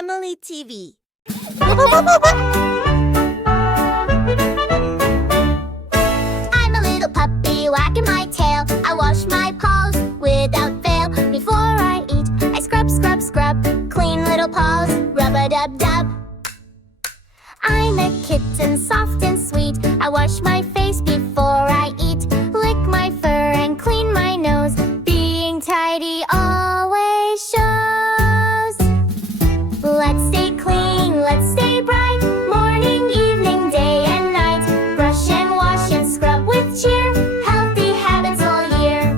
Family TV. I'm a little puppy wagging my tail. I wash my paws without fail. Before I eat, I scrub, scrub, scrub. Clean little paws, rub-a-dub-dub. I'm a kitten, soft and sweet. I wash my face before I eat. Lick my fur and clean my nose. Being tidy always shows. Let's stay clean, let's stay bright. Morning, evening, day and night. Brush and wash and scrub with cheer. Healthy habits all year.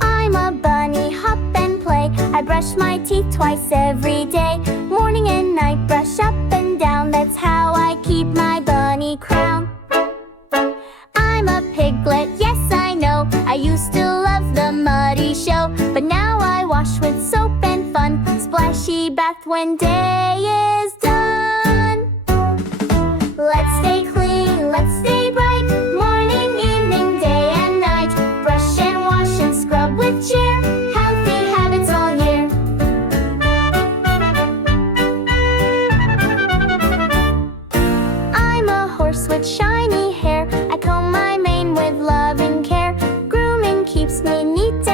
I'm a bunny, hop and play. I brush my teeth twice every day. Morning and night, brush up and down. That's how I keep my bunny crown. I'm a piglet, yes I know. I used to love the muddy show, but now I wash with soap and fun. Splashy bath when day is done. Let's stay clean, let's stay bright. Morning, evening, day and night. Brush and wash and scrub with cheer. Healthy habits all year. I'm a horse with shiny hair. I comb my mane with love and care. Grooming keeps me neat